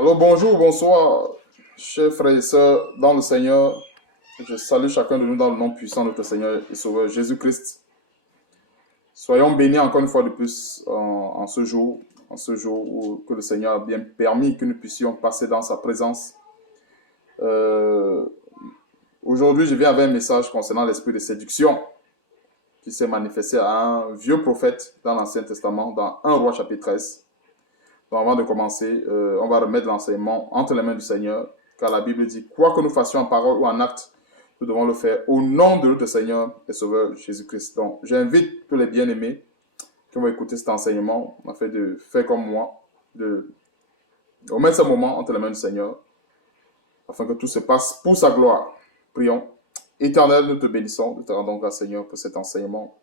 Alors bonjour, bonsoir, chers frères et sœurs dans le Seigneur. Je salue chacun de nous dans le nom puissant de notre Seigneur et Sauveur Jésus-Christ. Soyons bénis encore une fois de plus en ce jour où que le Seigneur a bien permis que nous puissions passer dans sa présence. Euh, Aujourd'hui, je viens avec un message concernant l'esprit de séduction qui s'est manifesté à un vieux prophète dans l'Ancien Testament, dans 1 Roi chapitre 13. Donc avant de commencer, on va remettre l'enseignement entre les mains du Seigneur, car la Bible dit, quoi que nous fassions en parole ou en acte, nous devons le faire au nom de notre Seigneur et Sauveur Jésus-Christ. Donc j'invite tous les bien-aimés qui vont écouter cet enseignement, afin de faire comme moi, de remettre ce moment entre les mains du Seigneur, afin que tout se passe pour sa gloire. Prions. Éternel, nous te bénissons, nous te rendons grâce, Seigneur, pour cet enseignement.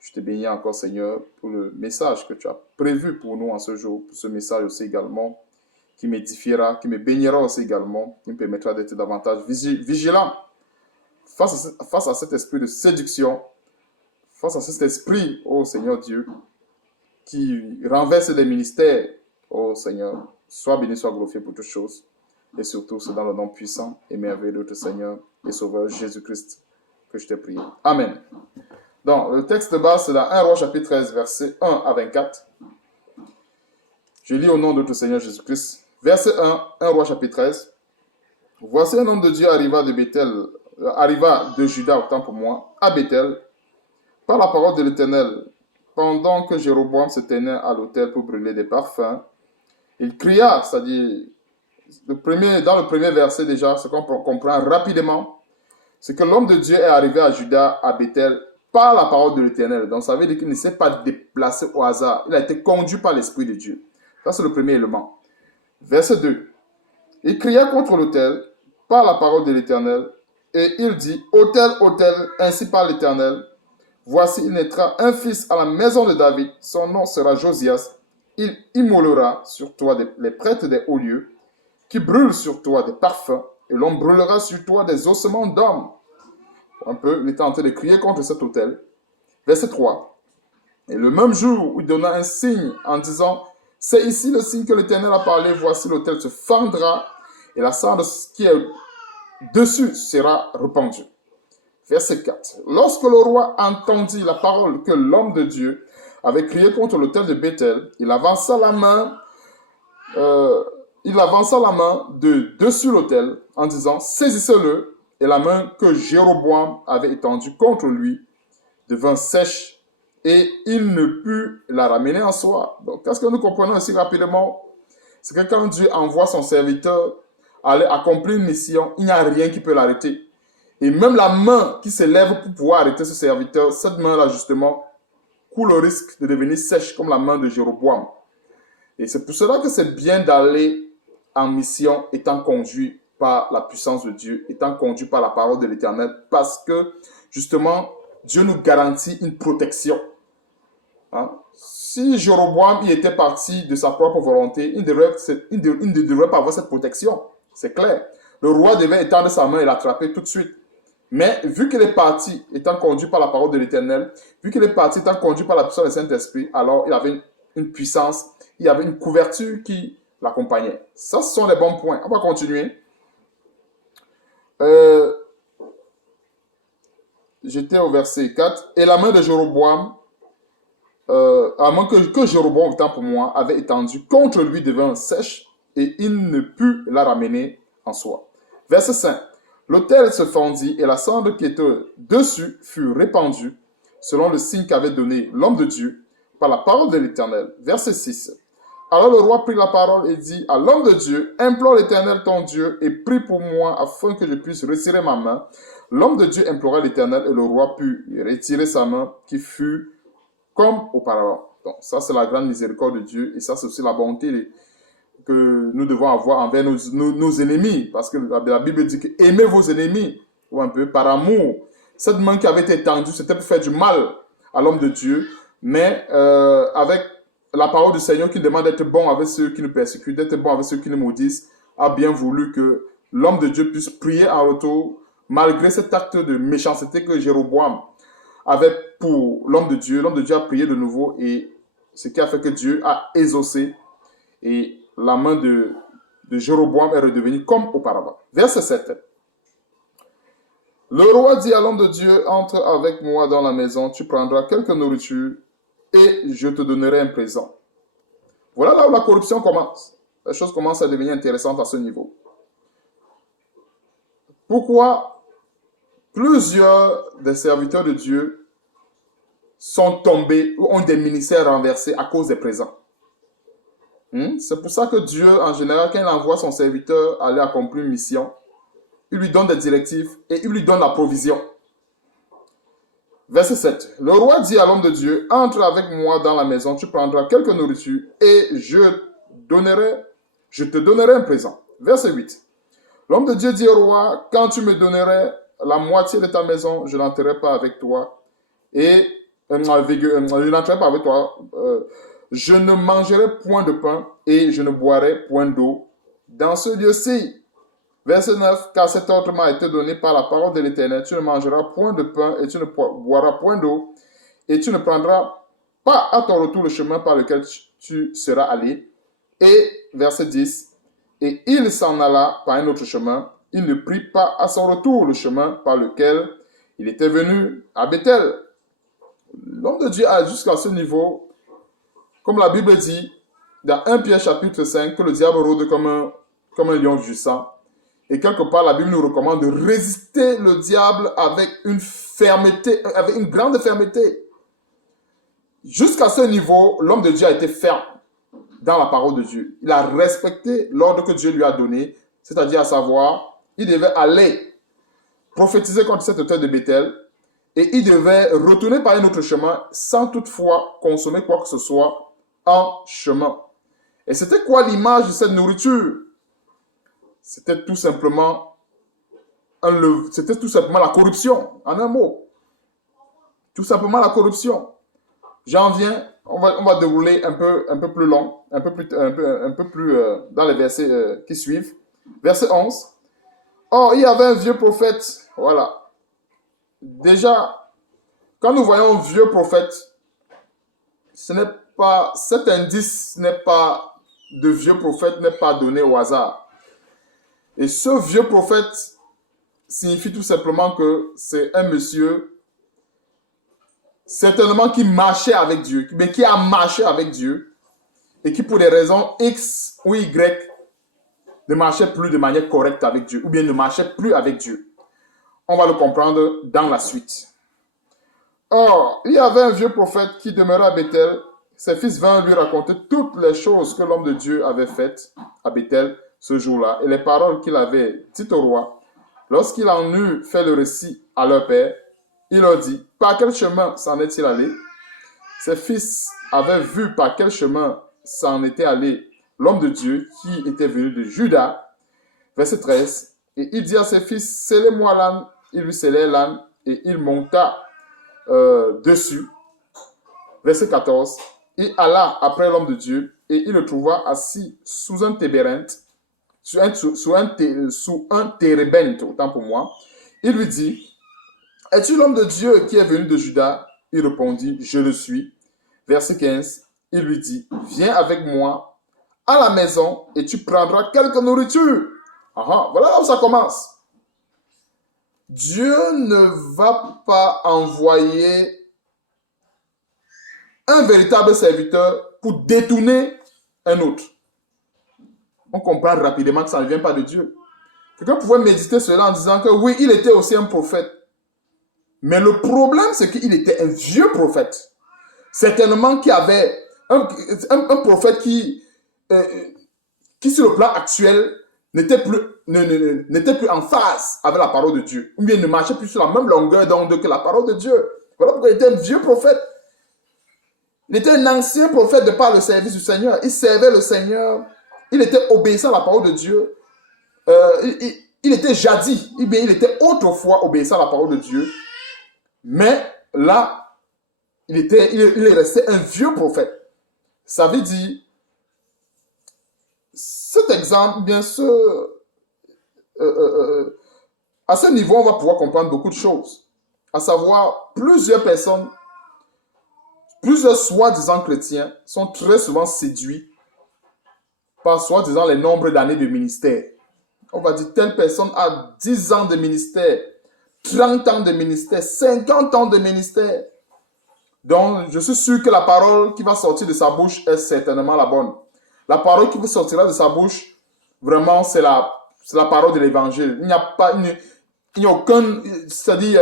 Je te bénis encore, Seigneur, pour le message que tu as prévu pour nous en ce jour, pour ce message aussi également, qui m'édifiera, qui me bénira aussi également, qui me permettra d'être davantage vigilant face à cet esprit de séduction, face à cet esprit, ô Seigneur Dieu, qui renverse des ministères, ô Seigneur. Sois béni, sois glorifié pour toutes choses, et surtout, c'est dans le nom puissant et merveilleux de notre Seigneur et Sauveur Jésus-Christ que je t'ai prié. Amen. Donc, le texte de base, c'est dans 1 Roi chapitre 13, versets 1 à 24. Je lis au nom de notre Seigneur Jésus-Christ. Verset 1 Roi chapitre 13. Voici un homme de Dieu arriva de Juda, autant pour moi, à Bethel, par la parole de l'Éternel. Pendant que Jéroboam se tenait à l'autel pour brûler des parfums, il cria, c'est-à-dire, dans le premier verset déjà, ce qu'on comprend rapidement, c'est que l'homme de Dieu est arrivé à Juda, à Bethel, par la parole de l'Éternel. Donc ça veut dire qu'il ne s'est pas déplacé au hasard. Il a été conduit par l'Esprit de Dieu. Ça, c'est le premier élément. Verset 2. Il cria contre l'autel par la parole de l'Éternel et il dit, autel, autel, ainsi par l'Éternel, voici il naîtra un fils à la maison de David, son nom sera Josias, il immolera sur toi les prêtres des hauts lieux, qui brûlent sur toi des parfums, et l'on brûlera sur toi des ossements d'hommes. Un peu, il était en train de crier contre cet autel. Verset 3. Et le même jour où il donna un signe en disant, c'est ici le signe que l'Éternel a parlé, voici l'autel se fendra, et la cendre qui est dessus sera répandue. Verset 4. Lorsque le roi entendit la parole que l'homme de Dieu avait crié contre l'autel de Bethel, il avança la main de dessus l'autel en disant, saisissez-le, et la main que Jéroboam avait étendue contre lui devint sèche et il ne put la ramener en soi. Donc, qu'est-ce que nous comprenons ici rapidement? C'est que quand Dieu envoie son serviteur aller accomplir une mission, il n'y a rien qui peut l'arrêter. Et même la main qui s'élève pour pouvoir arrêter ce serviteur, cette main-là, justement, court le risque de devenir sèche comme la main de Jéroboam. Et c'est pour cela que c'est bien d'aller en mission étant conduit par la puissance de Dieu, étant conduit par la parole de l'Éternel, parce que, justement, Dieu nous garantit une protection. Hein? Si Jéroboam y était parti de sa propre volonté, il ne devrait pas avoir cette protection. C'est clair. Le roi devait étendre sa main et l'attraper tout de suite. Mais vu qu'il est parti étant conduit par la parole de l'Éternel, vu qu'il est parti étant conduit par la puissance du Saint-Esprit, alors il avait une puissance, il y avait une couverture qui l'accompagnait. Ça, ce sont les bons points. On va continuer. J'étais au verset 4. Et la main de Jéroboam, à moins que Jéroboam, autant pour moi, avait étendu contre lui devint sèche et il ne put la ramener en soi. Verset 5. L'autel se fendit et la cendre qui était dessus fut répandue selon le signe qu'avait donné l'homme de Dieu par la parole de l'Éternel. Verset 6. Alors le roi prit la parole et dit à l'homme de Dieu, implore l'Éternel ton Dieu et prie pour moi afin que je puisse retirer ma main. L'homme de Dieu implora l'Éternel et le roi put retirer sa main qui fut comme auparavant. Donc ça c'est la grande miséricorde de Dieu et ça c'est aussi la bonté que nous devons avoir envers nos ennemis. Parce que la Bible dit que aimez vos ennemis, ou un peu par amour. Cette main qui avait été tendue, c'était pour faire du mal à l'homme de Dieu, mais avec la parole du Seigneur qui demande d'être bon avec ceux qui nous persécutent, d'être bon avec ceux qui nous maudissent, a bien voulu que l'homme de Dieu puisse prier en retour, malgré cet acte de méchanceté que Jéroboam avait pour l'homme de Dieu. L'homme de Dieu a prié de nouveau et ce qui a fait que Dieu a exaucé et la main de Jéroboam est redevenu comme auparavant. Verset 7. Le roi dit à l'homme de Dieu, entre avec moi dans la maison, tu prendras quelque nourriture et je te donnerai un présent. Voilà là où la corruption commence. Les choses commencent à devenir intéressantes à ce niveau. Pourquoi plusieurs des serviteurs de Dieu sont tombés ou ont des ministères renversés à cause des présents? C'est pour ça que Dieu, en général, quand il envoie son serviteur aller accomplir une mission, il lui donne des directives et il lui donne la provision. Verset 7. Le roi dit à l'homme de Dieu, entre avec moi dans la maison, tu prendras quelque nourriture et je te donnerai un présent. Verset 8. L'homme de Dieu dit au roi, quand tu me donnerais la moitié de ta maison, je n'entrerai pas avec toi. Et je n'entrerai pas avec toi. Je ne mangerai point de pain et je ne boirai point d'eau dans ce lieu-ci. Verset 9, car cet ordre m'a été donné par la parole de l'Éternel. Tu ne mangeras point de pain et tu ne boiras point d'eau et tu ne prendras pas à ton retour le chemin par lequel tu seras allé. Et verset 10, et il s'en alla par un autre chemin. Il ne prit pas à son retour le chemin par lequel il était venu à Bethel. L'homme de Dieu a jusqu'à ce niveau, comme la Bible dit, dans 1 Pierre chapitre 5, que le diable rôde comme un lion rugissant. Et quelque part, la Bible nous recommande de résister le diable avec une fermeté, avec une grande fermeté. Jusqu'à ce niveau, l'homme de Dieu a été ferme dans la parole de Dieu. Il a respecté l'ordre que Dieu lui a donné, c'est-à-dire à savoir, il devait aller prophétiser contre cette terre de Bethel et il devait retourner par un autre chemin sans toutefois consommer quoi que ce soit en chemin. Et c'était quoi l'image de cette nourriture? C'était tout simplement la corruption, en un mot. Tout simplement la corruption. J'en viens, on va dérouler un peu plus long, un peu plus dans les versets qui suivent. Verset 11. Or, il y avait un vieux prophète, voilà. Déjà, quand nous voyons un vieux prophète, cet indice n'est pas de vieux prophète, n'est pas donné au hasard. Et ce vieux prophète signifie tout simplement que c'est un monsieur certainement qui marchait avec Dieu, mais qui a marché avec Dieu et qui pour des raisons X ou Y ne marchait plus de manière correcte avec Dieu ou bien ne marchait plus avec Dieu. On va le comprendre dans la suite. Or, il y avait un vieux prophète qui demeurait à Bethel. Ses fils vinrent lui raconter toutes les choses que l'homme de Dieu avait faites à Bethel ce jour-là et les paroles qu'il avait dites au roi. Lorsqu'il en eut fait le récit à leur père, il leur dit, par quel chemin s'en est-il allé? Ses fils avaient vu par quel chemin s'en était allé l'homme de Dieu qui était venu de Juda. Verset 13. Et il dit à ses fils, scellez-moi l'âne. Il lui scellait l'âne et il monta dessus. Verset 14. Il alla après l'homme de Dieu et il le trouva assis sous un tébérinthe, sous un térébinthe, autant pour moi. Il lui dit, es-tu l'homme de Dieu qui est venu de Juda? Il répondit, je le suis. Verset 15, il lui dit, viens avec moi à la maison et tu prendras quelque nourriture. Voilà là où ça commence. Dieu ne va pas envoyer un véritable serviteur pour détourner un autre. On comprend rapidement que ça ne vient pas de Dieu. Quelqu'un pouvait méditer cela en disant que oui, il était aussi un prophète. Mais le problème, c'est qu'il était un vieux prophète. Certainement qu'il y avait un prophète qui, sur le plan actuel, n'était plus en phase avec la parole de Dieu. Ou bien ne marchait plus sur la même longueur d'onde que la parole de Dieu. Voilà pourquoi il était un vieux prophète. Il était un ancien prophète de par le service du Seigneur. Il servait le Seigneur. Il était obéissant à la parole de Dieu. Il était jadis. Il était autrefois obéissant à la parole de Dieu. Mais là, il est resté un vieux prophète. Ça veut dire, cet exemple, bien sûr, à ce niveau, on va pouvoir comprendre beaucoup de choses. À savoir, plusieurs personnes, plusieurs soi-disant chrétiens sont très souvent séduits par soi-disant les nombres d'années de ministère. On va dire telle personne a 10 ans de ministère, 30 ans de ministère, 50 ans de ministère. Donc, je suis sûr que la parole qui va sortir de sa bouche est certainement la bonne. La parole qui sortira de sa bouche, vraiment, c'est la parole de l'évangile. Il n'y a aucun, c'est-à-dire,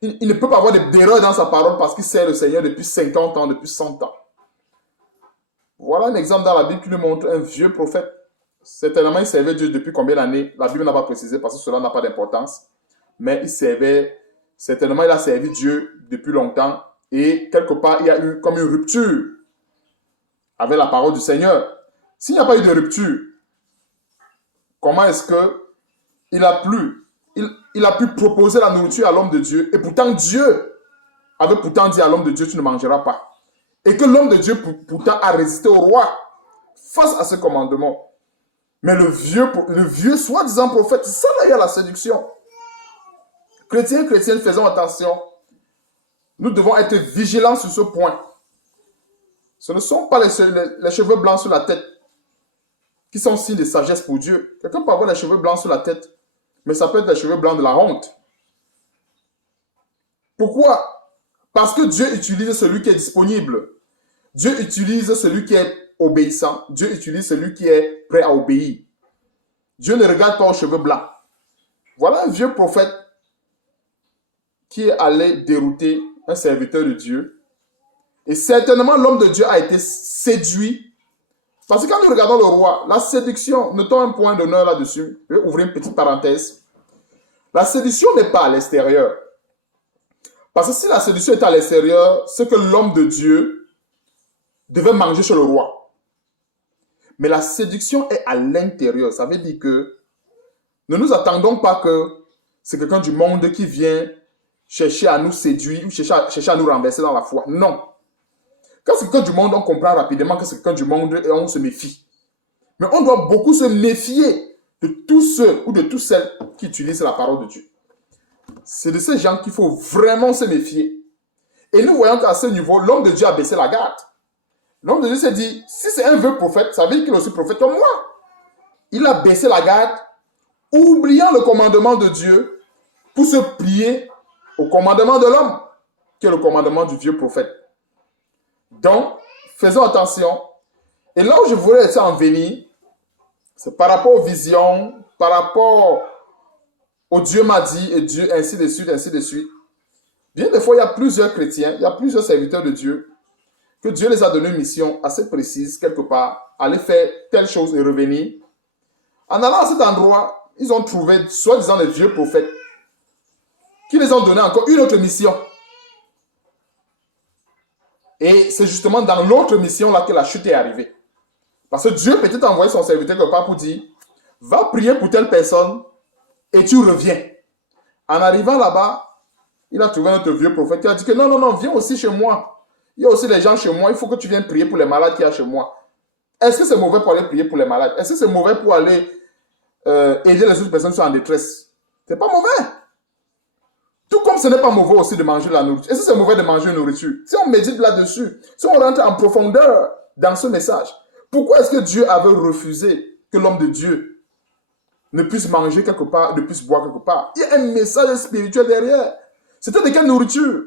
il ne peut pas avoir d'erreur dans sa parole parce qu'il sert le Seigneur depuis 50 ans, depuis 100 ans. Voilà un exemple dans la Bible qui nous montre un vieux prophète. Certainement, il servait Dieu depuis combien d'années? La Bible n'a pas précisé parce que cela n'a pas d'importance. Mais certainement, il a servi Dieu depuis longtemps. Et quelque part, il y a eu comme une rupture avec la parole du Seigneur. S'il n'y a pas eu de rupture, comment est-ce qu'il a pu proposer la nourriture à l'homme de Dieu? Et pourtant, Dieu avait pourtant dit à l'homme de Dieu, tu ne mangeras pas. Et que l'homme de Dieu pourtant a résisté au roi face à ce commandement. Mais le vieux soi-disant prophète, c'est ça d'ailleurs la séduction. Chrétiens, chrétiennes, faisons attention. Nous devons être vigilants sur ce point. Ce ne sont pas les cheveux blancs sur la tête qui sont signes de sagesse pour Dieu. Quelqu'un peut avoir les cheveux blancs sur la tête, mais ça peut être les cheveux blancs de la honte. Pourquoi? Parce que Dieu utilise celui qui est disponible. Dieu utilise celui qui est obéissant. Dieu utilise celui qui est prêt à obéir. Dieu ne regarde pas aux cheveux blancs. Voilà un vieux prophète qui est allé dérouter un serviteur de Dieu. Et certainement, l'homme de Dieu a été séduit. Parce que quand nous regardons le roi, la séduction, notons un point d'honneur là-dessus. Je vais ouvrir une petite parenthèse. La séduction n'est pas à l'extérieur. Parce que si la séduction est à l'extérieur, c'est que l'homme de Dieu devait manger chez le roi. Mais la séduction est à l'intérieur. Ça veut dire que ne nous attendons pas que c'est quelqu'un du monde qui vient chercher à nous séduire ou chercher à nous renverser dans la foi. Non. Quand c'est quelqu'un du monde, on comprend rapidement que c'est quelqu'un du monde et on se méfie. Mais on doit beaucoup se méfier de tous ceux ou de toutes celles qui utilisent la parole de Dieu. C'est de ces gens qu'il faut vraiment se méfier. Et nous voyons qu'à ce niveau, l'homme de Dieu a baissé la garde. L'homme de Dieu s'est dit, si c'est un vieux prophète, ça veut dire qu'il est aussi prophète comme moi. Il a baissé la garde, oubliant le commandement de Dieu pour se plier au commandement de l'homme, qui est le commandement du vieux prophète. Donc, faisons attention. Et là où je voulais en venir, c'est par rapport aux visions, par rapport au Dieu m'a dit, et Dieu, ainsi de suite, ainsi de suite. Bien des fois, il y a plusieurs chrétiens, il y a plusieurs serviteurs de Dieu, que Dieu les a donné une mission assez précise, quelque part, aller faire telle chose et revenir. En allant à cet endroit, ils ont trouvé, soi-disant, les vieux prophètes, qui les ont donné encore une autre mission. Et c'est justement dans l'autre mission là que la chute est arrivée. Parce que Dieu peut-être envoyé son serviteur quelque part pour dire, va prier pour telle personne et tu reviens. En arrivant là-bas, il a trouvé notre vieux prophète qui a dit que non, viens aussi chez moi. Il y a aussi des gens chez moi, il faut que tu viennes prier pour les malades qu'il y a chez moi. Est-ce que c'est mauvais pour aller prier pour les malades? Est-ce que c'est mauvais pour aller aider les autres personnes qui sont en détresse? C'est pas mauvais. Tout comme ce n'est pas mauvais aussi de manger de la nourriture. Est-ce que c'est mauvais de manger une nourriture? Si on médite là-dessus, si on rentre en profondeur dans ce message, pourquoi est-ce que Dieu avait refusé que l'homme de Dieu ne puisse manger quelque part, ne puisse boire quelque part? Il y a un message spirituel derrière. C'était de quelle nourriture?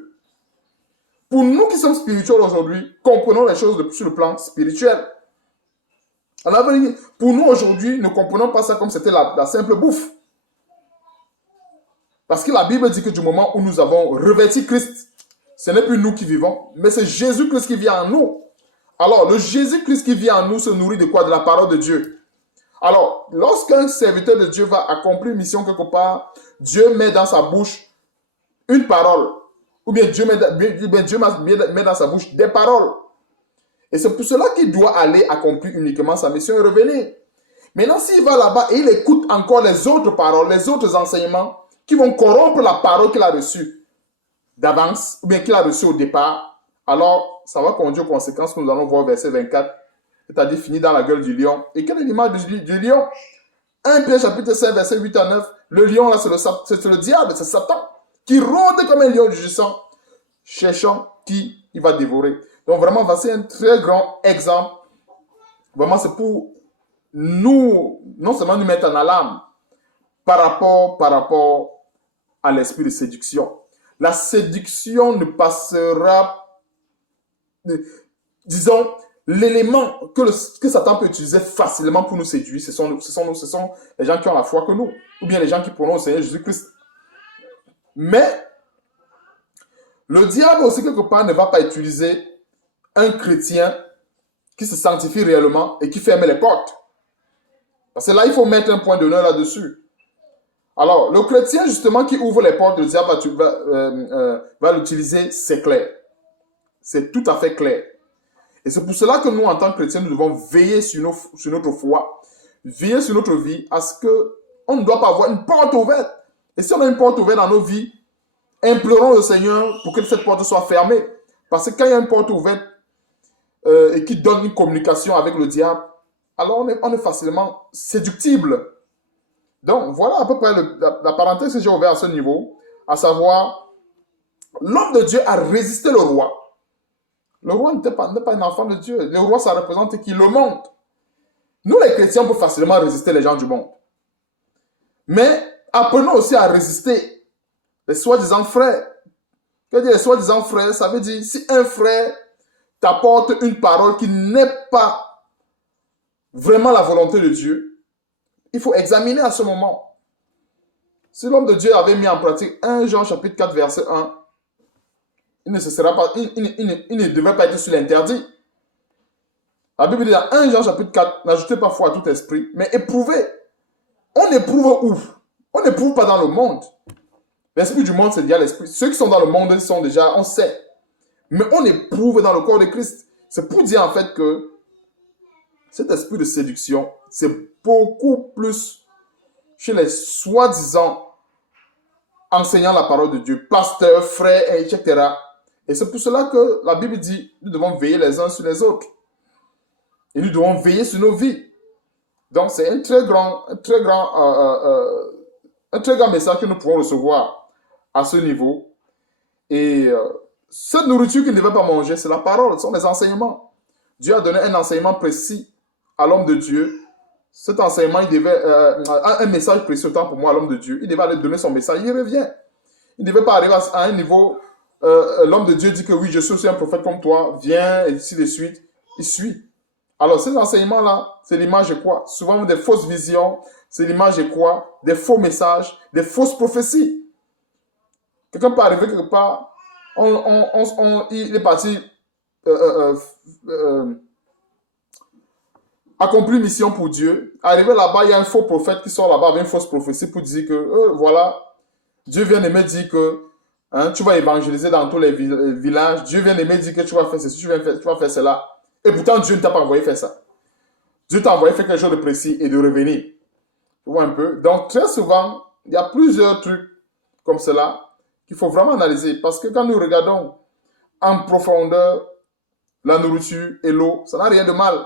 Pour nous qui sommes spirituels aujourd'hui, comprenons les choses sur le plan spirituel. Pour nous aujourd'hui, ne comprenons pas ça comme c'était la simple bouffe. Parce que la Bible dit que du moment où nous avons revêti Christ, ce n'est plus nous qui vivons, mais c'est Jésus-Christ qui vit en nous. Alors, le Jésus-Christ qui vit en nous se nourrit de quoi? De la parole de Dieu. Alors, lorsqu'un serviteur de Dieu va accomplir une mission quelque part, Dieu met dans sa bouche une parole. Ou bien Dieu met dans sa bouche des paroles. Et c'est pour cela qu'il doit aller accomplir uniquement sa mission et revenir. Maintenant, s'il va là-bas et il écoute encore les autres paroles, les autres enseignements, qui vont corrompre la parole qu'il a reçue d'avance, ou bien qu'il a reçue au départ, alors ça va conduire aux conséquences que nous allons voir au verset 24, c'est-à-dire finir dans la gueule du lion. Et quelle est l'image du lion? 1 Pierre chapitre 5, verset 8 à 9, le lion là, c'est le diable, c'est Satan, qui rôde comme un lion rugissant, cherchant qui il va dévorer. Donc vraiment, voici un très grand exemple. Vraiment, c'est pour non seulement nous mettre en alarme par rapport à l'esprit de séduction. La séduction ne passera, disons, l'élément que Satan peut utiliser facilement pour nous séduire, ce sont les gens qui ont la foi que nous, ou bien les gens qui prononcent au Seigneur Jésus-Christ. Mais le diable aussi, quelque part, ne va pas utiliser un chrétien qui se sanctifie réellement et qui ferme les portes. Parce que là, il faut mettre un point d'honneur là-dessus. Alors, le chrétien, justement, qui ouvre les portes, le diable va l'utiliser, c'est clair. C'est tout à fait clair. Et c'est pour cela que nous, en tant que chrétiens, nous devons veiller sur notre foi, veiller sur notre vie, à ce qu'on ne doit pas avoir une porte ouverte. Et si on a une porte ouverte dans nos vies, implorons le Seigneur pour que cette porte soit fermée. Parce que quand il y a une porte ouverte et qui donne une communication avec le diable, alors on est facilement séductible. Donc, voilà à peu près la parenthèse que j'ai ouverte à ce niveau, à savoir, l'homme de Dieu a résisté le roi. Le roi n'est pas un enfant de Dieu. Le roi, ça représente qui? Le monde. Nous, les chrétiens, on peut facilement résister les gens du monde. Mais apprenons aussi à résister les soi-disant frères. Que dire les soi-disant frères? Ça veut dire, si un frère t'apporte une parole qui n'est pas vraiment la volonté de Dieu, il faut examiner à ce moment. Si l'homme de Dieu avait mis en pratique 1 Jean chapitre 4 verset 1, il ne devrait pas être sur l'interdit. La Bible dit dans 1 Jean chapitre 4, n'ajoutez pas foi à tout esprit, mais éprouvez. On éprouve où? On n'éprouve pas dans le monde. L'esprit du monde, c'est déjà l'esprit. Ceux qui sont dans le monde, ils sont déjà, on sait. Mais on éprouve dans le corps de Christ. C'est pour dire en fait que cet esprit de séduction, c'est beaucoup plus chez les soi-disant enseignants la parole de Dieu, pasteurs, frères, etc. Et c'est pour cela que la Bible dit, nous devons veiller les uns sur les autres. Et nous devons veiller sur nos vies. Donc c'est un très grand message que nous pouvons recevoir à ce niveau. Et cette nourriture qu'il ne devait pas manger, c'est la parole, ce sont les enseignements. Dieu a donné un enseignement précis à l'homme de Dieu. Cet enseignement, il devait un message précieux autant pour moi à l'homme de Dieu. Il devait aller donner son message, il revient. Il ne devait pas arriver à un niveau, l'homme de Dieu dit que oui, je suis aussi un prophète comme toi, viens, et ainsi de suite, il suit. Alors ces enseignements-là, c'est l'image de quoi? Souvent des fausses visions, c'est l'image de quoi? Des faux messages, des fausses prophéties. Quelqu'un peut arriver quelque part, il est parti accomplir mission pour Dieu. Arrivé là-bas, il y a un faux prophète qui sort là-bas avec une fausse prophétie pour dire que, voilà, Dieu vient de me dire que tu vas évangéliser dans tous les villages. Dieu vient de me dire que tu vas faire ceci, tu vas faire cela. Et pourtant, Dieu ne t'a pas envoyé faire ça. Dieu t'a envoyé faire quelque chose de précis et de revenir. Tu vois un peu? Donc, très souvent, il y a plusieurs trucs comme cela qu'il faut vraiment analyser. Parce que quand nous regardons en profondeur la nourriture et l'eau, ça n'a rien de mal.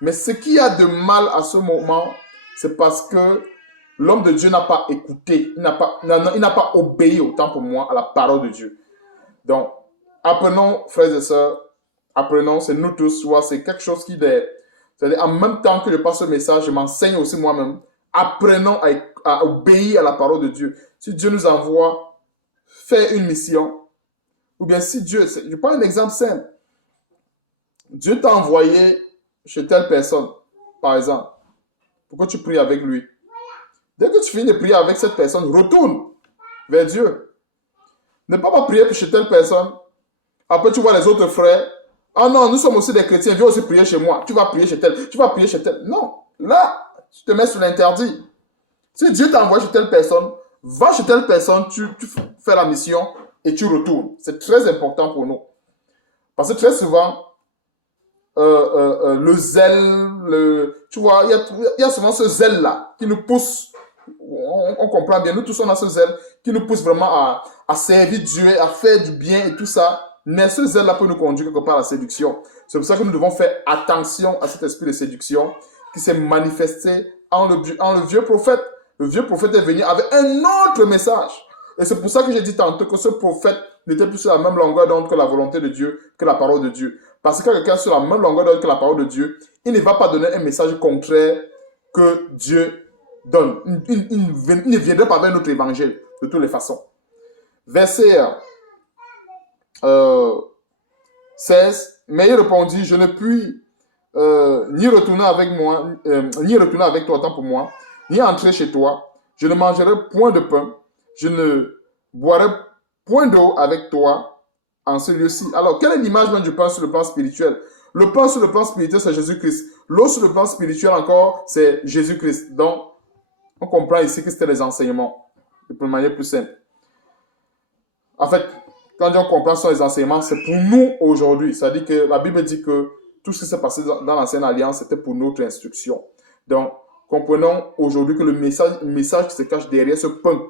Mais ce qui a de mal à ce moment, c'est parce que l'homme de Dieu n'a pas écouté, il n'a pas obéi autant pour moi à la parole de Dieu. Donc, apprenons, frères et sœurs, apprenons, c'est nous tous, soit c'est quelque chose qui est, c'est-à-dire en même temps que je passe ce message, je m'enseigne aussi moi-même. Apprenons à obéir à la parole de Dieu. Si Dieu nous envoie faire une mission, ou bien si Dieu, je prends un exemple simple. Dieu t'a envoyé chez telle personne, par exemple, pour que tu pries avec lui. Dès que tu finis de prier avec cette personne, retourne vers Dieu. Ne pas prier chez telle personne. Après, tu vois les autres frères. Ah non, nous sommes aussi des chrétiens, viens aussi prier chez moi. Tu vas prier chez tel, tu vas prier chez tel. Non, là, tu te mets sur l'interdit. Si Dieu t'envoie chez telle personne, va chez telle personne, tu fais la mission et tu retournes. C'est très important pour nous. Parce que très souvent, le zèle, tu vois, il y a souvent ce zèle-là qui nous pousse, on comprend bien, nous tous on a ce zèle qui nous pousse vraiment à servir Dieu, à faire du bien et tout ça, mais ce zèle-là peut nous conduire quelque part à la séduction. C'est pour ça que nous devons faire attention à cet esprit de séduction qui s'est manifesté en le vieux prophète. Le vieux prophète est venu avec un autre message. Et c'est pour ça que j'ai dit tantôt que ce prophète n'était plus sur la même longueur d'onde que la volonté de Dieu, que la parole de Dieu. Parce que quelqu'un sur la même longueur d'onde que la parole de Dieu, il ne va pas donner un message contraire que Dieu donne. Il ne viendrait pas vers notre évangile, de toutes les façons. Verset 16. Mais il répondit, je ne puis ni retourner avec toi, tant pour moi, ni entrer chez toi. Je ne mangerai point de pain, je ne boirai point d'eau avec toi en ce lieu-ci. Alors, quelle est l'image même du pain sur le plan spirituel? Le pain sur le plan spirituel, c'est Jésus-Christ. L'eau sur le plan spirituel encore, c'est Jésus-Christ. Donc, on comprend ici que c'était les enseignements, de manière plus simple. En fait, quand on comprend sur les enseignements, c'est pour nous aujourd'hui. C'est-à-dire que la Bible dit que tout ce qui s'est passé dans l'ancienne alliance, c'était pour notre instruction. Donc, comprenons aujourd'hui que le message qui se cache derrière ce pain,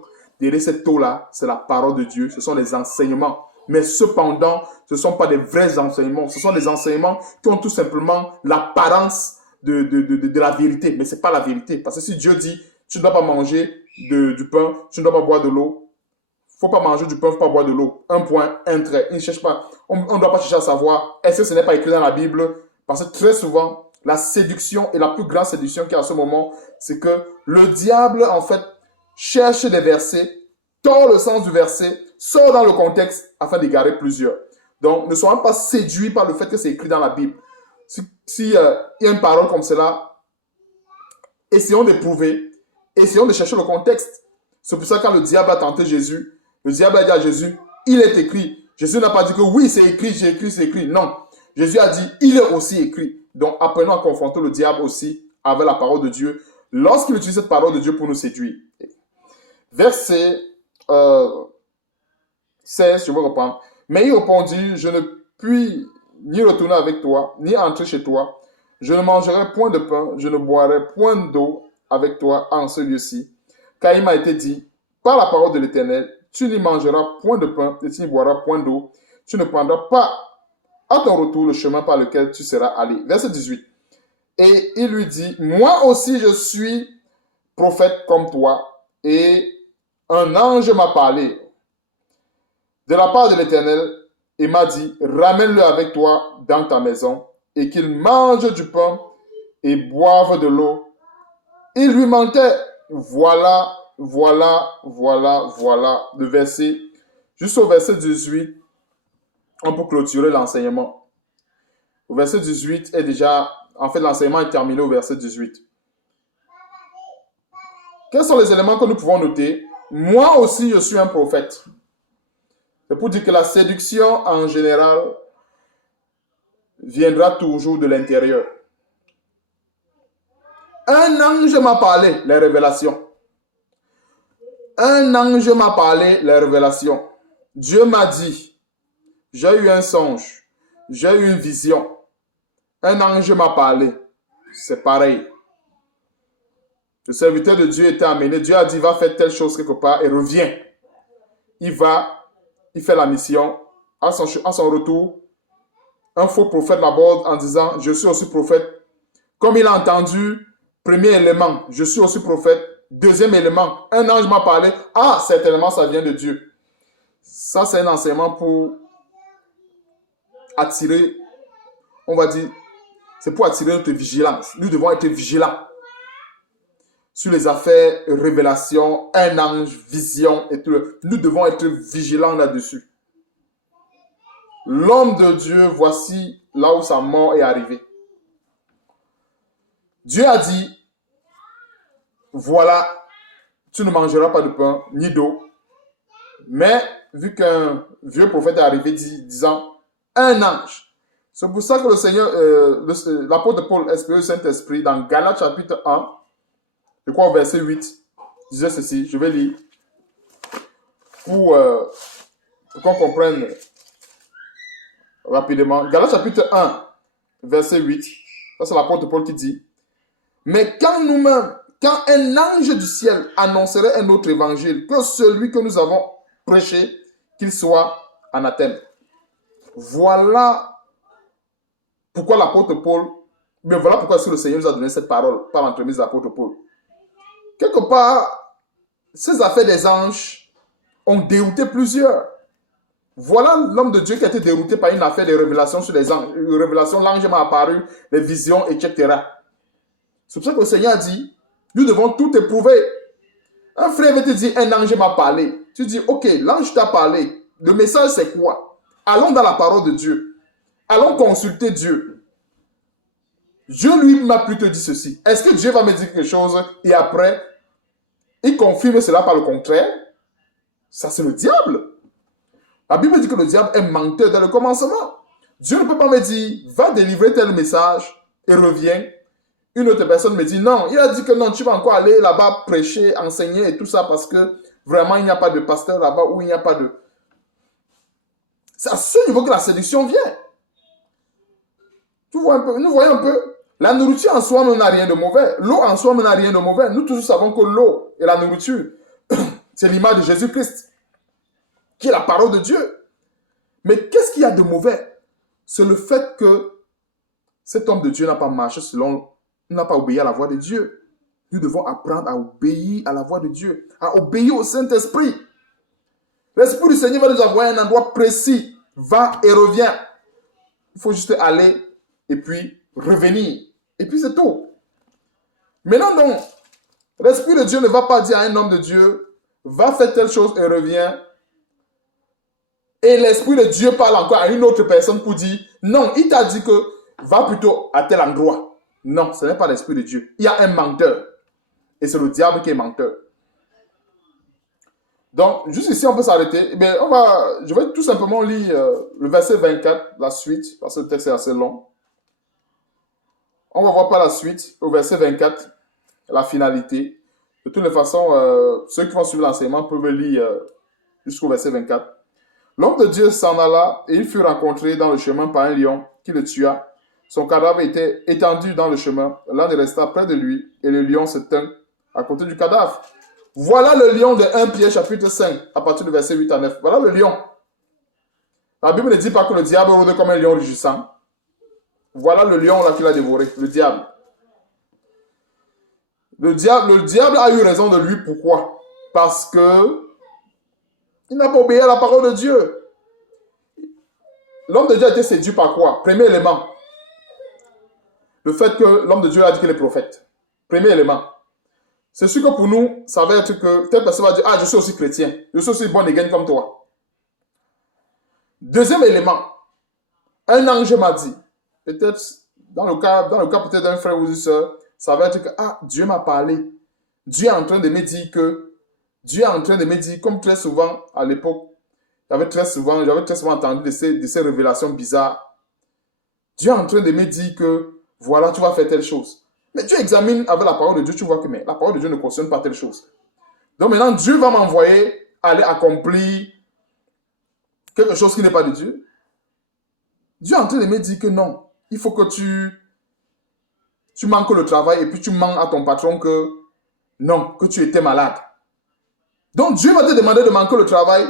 derrière cette eau-là, c'est la parole de Dieu, ce sont les enseignements. Mais cependant, ce ne sont pas des vrais enseignements, ce sont des enseignements qui ont tout simplement l'apparence de la vérité. Mais ce n'est pas la vérité. Parce que si Dieu dit, tu ne dois pas manger du pain, tu ne dois pas boire de l'eau, il ne faut pas manger du pain, il ne faut pas boire de l'eau. Un point, un trait. Il ne cherche pas. On ne doit pas chercher à savoir, est-ce que ce n'est pas écrit dans la Bible? Parce que très souvent, la séduction et la plus grande séduction qu'il y a à ce moment, c'est que le diable, en fait, cherche des versets, tord le sens du verset, sort dans le contexte afin d'égarer plusieurs. Donc, ne soyons pas séduits par le fait que c'est écrit dans la Bible. Si y a une parole comme cela, essayons d'éprouver, essayons de chercher le contexte. C'est pour ça que quand le diable a tenté Jésus, le diable a dit à Jésus, il est écrit. Jésus n'a pas dit que oui, c'est écrit, c'est écrit, c'est écrit. Non. Jésus a dit, il est aussi écrit. Donc, apprenons à confronter le diable aussi avec la parole de Dieu lorsqu'il utilise cette parole de Dieu pour nous séduire. Verset 16, je vais reprendre. Mais il répondit, je ne puis ni retourner avec toi, ni entrer chez toi. Je ne mangerai point de pain, je ne boirai point d'eau avec toi en ce lieu-ci. Car il m'a été dit, par la parole de l'Éternel, tu n'y mangeras point de pain et tu n'y boiras point d'eau. Tu ne prendras pas à ton retour le chemin par lequel tu seras allé. Verset 18. Et il lui dit, moi aussi je suis prophète comme toi, et un ange m'a parlé de la part de l'Éternel et m'a dit, ramène-le avec toi dans ta maison et qu'il mange du pain et boive de l'eau. Il lui manquait, voilà le verset. Jusqu'au verset 18, on peut clôturer l'enseignement. Au verset 18 est déjà, en fait l'enseignement est terminé au verset 18. Quels sont les éléments que nous pouvons noter? Moi aussi, je suis un prophète. C'est pour dire que la séduction, en général, viendra toujours de l'intérieur. Un ange m'a parlé, les révélations. Un ange m'a parlé, les révélations. Dieu m'a dit, j'ai eu un songe, j'ai eu une vision. Un ange m'a parlé. C'est pareil. Le serviteur de Dieu était amené. Dieu a dit, va faire telle chose quelque part et revient. Il va, il fait la mission. À son retour, un faux prophète l'aborde en disant, je suis aussi prophète. Comme il a entendu, premier élément, je suis aussi prophète. Deuxième élément, un ange m'a parlé. Ah, certainement, ça vient de Dieu. Ça, c'est un enseignement pour attirer, on va dire, c'est pour attirer notre vigilance. Nous devons être vigilants sur les affaires, révélation, un ange, vision et tout. Nous devons être vigilants là-dessus. L'homme de Dieu, voici là où sa mort est arrivée. Dieu a dit, voilà, tu ne mangeras pas de pain ni d'eau. Mais vu qu'un vieux prophète est arrivé disant, un ange. C'est pour ça que le Seigneur, l'apôtre Paul, inspiré du Saint-Esprit, dans Galates chapitre 1, je crois au verset 8, disait ceci, je vais lire, pour qu'on comprenne rapidement. Galates chapitre 1, verset 8, ça c'est l'apôtre Paul qui dit, mais quand nous-mêmes, quand un ange du ciel annoncerait un autre évangile que celui que nous avons prêché, qu'il soit anathème. Voilà pourquoi l'apôtre Paul, mais voilà pourquoi est-ce que le Seigneur nous a donné cette parole par l'entremise de l'apôtre Paul. Quelque part, ces affaires des anges ont dérouté plusieurs. Voilà l'homme de Dieu qui a été dérouté par une affaire de révélation sur les anges. Une révélation, l'ange m'a apparu, les visions, etc. C'est pour ça que le Seigneur a dit, nous devons tout éprouver. Un frère va te dire, un ange m'a parlé. Tu dis, ok, l'ange t'a parlé. Le message, c'est quoi? Allons dans la parole de Dieu. Allons consulter Dieu. Dieu, lui, m'a plutôt dit ceci. Est-ce que Dieu va me dire quelque chose et après, il confirme cela par le contraire? Ça, c'est le diable. La Bible dit que le diable est menteur dès le commencement. Dieu ne peut pas me dire, va délivrer tel message et reviens. Une autre personne me dit, non, il a dit que non, tu vas encore aller là-bas prêcher, enseigner et tout ça parce que vraiment, il n'y a pas de pasteur là-bas ou il n'y a pas de... C'est à ce niveau que la séduction vient. Tu vois un peu, nous voyons un peu. La nourriture en soi n'a rien de mauvais. L'eau en soi n'a rien de mauvais. Nous tous savons que l'eau et la nourriture, c'est l'image de Jésus-Christ, qui est la parole de Dieu. Mais qu'est-ce qu'il y a de mauvais? C'est le fait que cet homme de Dieu n'a pas marché selon, n'a pas obéi à la voix de Dieu. Nous devons apprendre à obéir à la voix de Dieu, à obéir au Saint-Esprit. L'Esprit du Seigneur va nous envoyer un endroit précis. Va et reviens. Il faut juste aller et puis revenir. Et puis c'est tout. Maintenant donc, l'Esprit de Dieu ne va pas dire à un homme de Dieu, va faire telle chose et reviens. Et l'Esprit de Dieu parle encore à une autre personne pour dire, non, il t'a dit que va plutôt à tel endroit. Non, ce n'est pas l'Esprit de Dieu. Il y a un menteur. Et c'est le diable qui est menteur. Donc, juste ici, on peut s'arrêter. Eh je vais tout simplement lire le verset 24, la suite, parce que le texte est assez long. On va voir par la suite, au verset 24, la finalité. De toutes les façons, ceux qui vont suivre l'enseignement peuvent lire jusqu'au verset 24. L'homme de Dieu s'en alla et il fut rencontré dans le chemin par un lion qui le tua. Son cadavre était étendu dans le chemin. L'âne resta près de lui et le lion se tint à côté du cadavre. Voilà le lion de 1 Pierre chapitre 5, à partir du verset 8 à 9. Voilà le lion. La Bible ne dit pas que le diable rôde comme un lion rugissant. Voilà le lion là qu'il a dévoré, le diable. Le diable a eu raison de lui. Pourquoi? Parce que il n'a pas obéi à la parole de Dieu. L'homme de Dieu a été séduit par quoi? Premier élément. Le fait que l'homme de Dieu a dit qu'il est prophète. Premier élément. C'est sûr que pour nous, ça va être que telle personne va dire, ah, je suis aussi chrétien. Je suis aussi bon et gagne comme toi. Deuxième élément. Un ange m'a dit, peut-être dans le cas peut-être d'un frère ou d'une soeur, ça va être que, ah, Dieu m'a parlé. Dieu est en train de me dire que, Dieu est en train de me dire, comme très souvent à l'époque, j'avais très souvent entendu de ces révélations bizarres. Dieu est en train de me dire que, voilà, tu vas faire telle chose. Mais tu examines avec la parole de Dieu, tu vois que mais la parole de Dieu ne concerne pas telle chose. Donc maintenant, Dieu va m'envoyer aller accomplir quelque chose qui n'est pas de Dieu. Dieu est en train de me dire que non, il faut que tu manques le travail et puis tu mens à ton patron que non, que tu étais malade. Donc Dieu va te demander de manquer le travail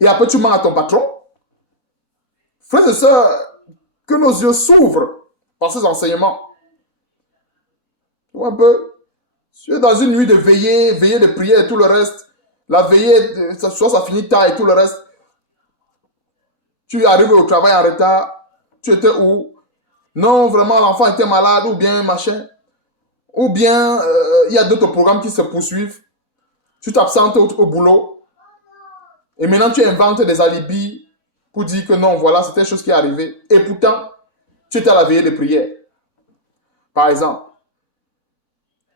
et après tu mens à ton patron. Frères et sœurs, que nos yeux s'ouvrent par ces enseignements. Tu vois un peu? Tu es dans une nuit de veillée de prière et tout le reste. La veillée, soit ça finit tard et tout le reste. Tu arrives au travail en retard. Tu étais où? Non, vraiment, l'enfant était malade ou bien machin. Ou bien, il y a d'autres programmes qui se poursuivent. Tu t'absentes au boulot. Et maintenant, tu inventes des alibis pour dire que non, voilà, c'était une chose qui est arrivée. Et pourtant, tu étais à la veillée de prière. Par exemple.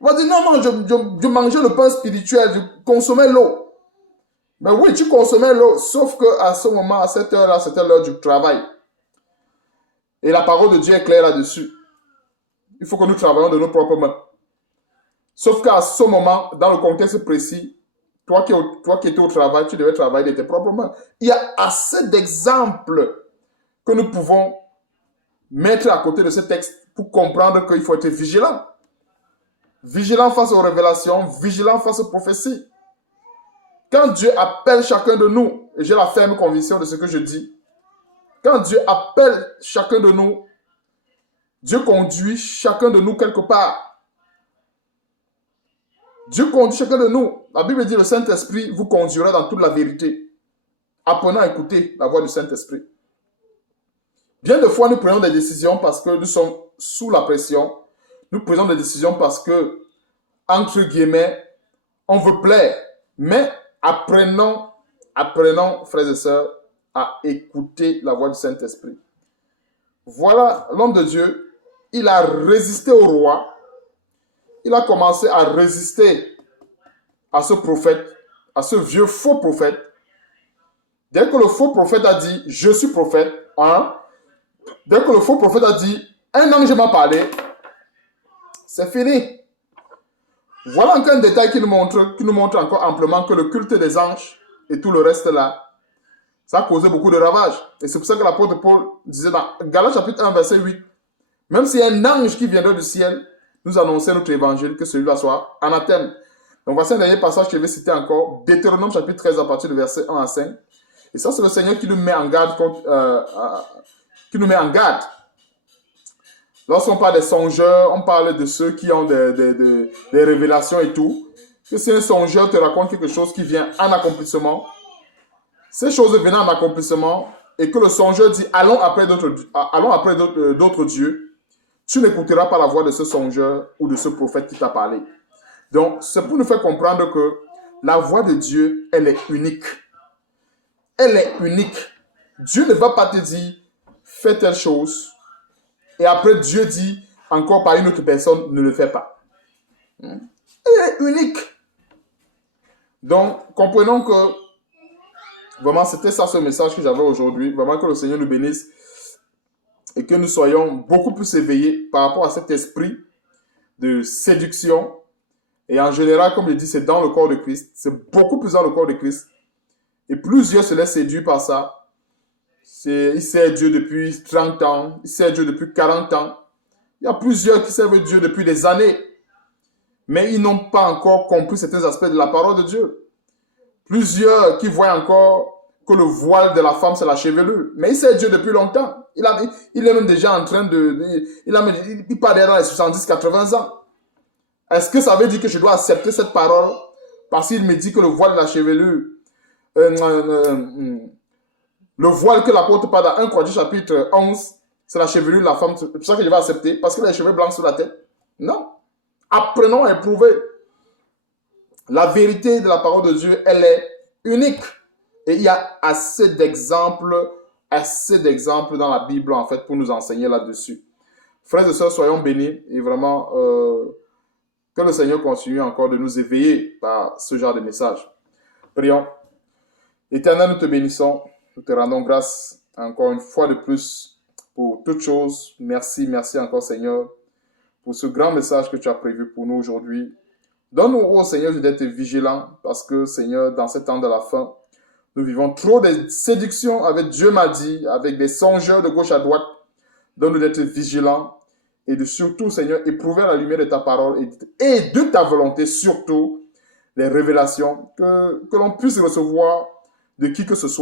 On va dire, non, je mangeais le pain spirituel, je consommais l'eau. Mais oui, tu consommais l'eau, sauf qu'à ce moment, à cette heure-là, c'était l'heure du travail. Et la parole de Dieu est claire là-dessus. Il faut que nous travaillions de nos propres mains. Sauf qu'à ce moment, dans le contexte précis, toi qui étais au travail, tu devais travailler de tes propres mains. Il y a assez d'exemples que nous pouvons mettre à côté de ce texte pour comprendre qu'il faut être vigilant. Vigilant face aux révélations, vigilant face aux prophéties. Quand Dieu appelle chacun de nous, et j'ai la ferme conviction de ce que je dis, quand Dieu appelle chacun de nous, Dieu conduit chacun de nous quelque part. Dieu conduit chacun de nous. La Bible dit, le Saint-Esprit vous conduira dans toute la vérité. apprenons à écouter la voix du Saint-Esprit. Bien de fois, nous prenons des décisions parce que nous sommes sous la pression. Nous prenons des décisions parce que, entre guillemets, on veut plaire. Mais apprenons, frères et sœurs, à écouter la voix du Saint-Esprit. Voilà, l'homme de Dieu, il a résisté au roi. Il a commencé à résister à ce prophète, à ce vieux faux prophète. Dès que le faux prophète a dit « Je suis prophète », dès que le faux prophète a dit « Un ange m'a parlé », c'est fini. Voilà encore un détail qui nous montre encore amplement que le culte des anges et tout le reste là, ça a causé beaucoup de ravages. Et c'est pour ça que l'apôtre Paul disait dans Galates chapitre 1, verset 8, « Même s'il y a un ange qui viendrait du ciel, nous annoncer notre évangile, que celui-là soit anathème. » Donc voici un dernier passage que je vais citer encore, Deutéronome chapitre 13 à partir du verset 1 à 5. Et ça, c'est le Seigneur qui nous met en garde Lorsqu'on parle des songeurs, on parle de ceux qui ont des révélations et tout. Que si un songeur te raconte quelque chose qui vient en accomplissement, ces choses venant en accomplissement, et que le songeur dit allons après d'autres dieux, tu n'écouteras pas la voix de ce songeur ou de ce prophète qui t'a parlé. Donc, c'est pour nous faire comprendre que la voix de Dieu, elle est unique. Elle est unique. Dieu ne va pas te dire fais telle chose. Et après, Dieu dit encore par une autre personne, ne le fais pas. Elle est unique. Donc, comprenons que vraiment, c'était ça ce message que j'avais aujourd'hui. Vraiment que le Seigneur nous bénisse et que nous soyons beaucoup plus éveillés par rapport à cet esprit de séduction. Et en général, comme je dis, c'est dans le corps de Christ. C'est beaucoup plus dans le corps de Christ. Et plusieurs se laissent séduire par ça. Il sert Dieu depuis 30 ans, il sert Dieu depuis 40 ans. Il y a plusieurs qui servent Dieu depuis des années. Mais ils n'ont pas encore compris certains aspects de la parole de Dieu. Plusieurs qui voient encore que le voile de la femme, c'est la chevelure. Mais il sert Dieu depuis longtemps. Il est même déjà en train il part dans les 70-80 ans. Est-ce que ça veut dire que je dois accepter cette parole parce qu'il me dit que le voile de la chevelure, le voile que l'apôtre parle dans 1 Corinthiens chapitre 11, c'est la chevelure de la femme, c'est pour ça que je vais accepter, parce qu'elle a les cheveux blancs sur la tête? Non. Apprenons à éprouver. La vérité de la parole de Dieu, elle est unique. Et il y a assez d'exemples dans la Bible, en fait, pour nous enseigner là-dessus. Frères et sœurs, soyons bénis et vraiment que le Seigneur continue encore de nous éveiller par ce genre de message. Prions. Éternel, nous te bénissons. Nous te rendons grâce encore une fois de plus pour toutes choses. Merci, merci encore Seigneur pour ce grand message que tu as prévu pour nous aujourd'hui. Donne-nous, oh Seigneur, d'être vigilants parce que Seigneur, dans ce temps de la fin, nous vivons trop de séduction avec Dieu m'a dit, avec des songeurs de gauche à droite. Donne-nous d'être vigilants et de surtout, Seigneur, éprouver la lumière de ta parole et de ta volonté, surtout les révélations que l'on puisse recevoir de qui que ce soit.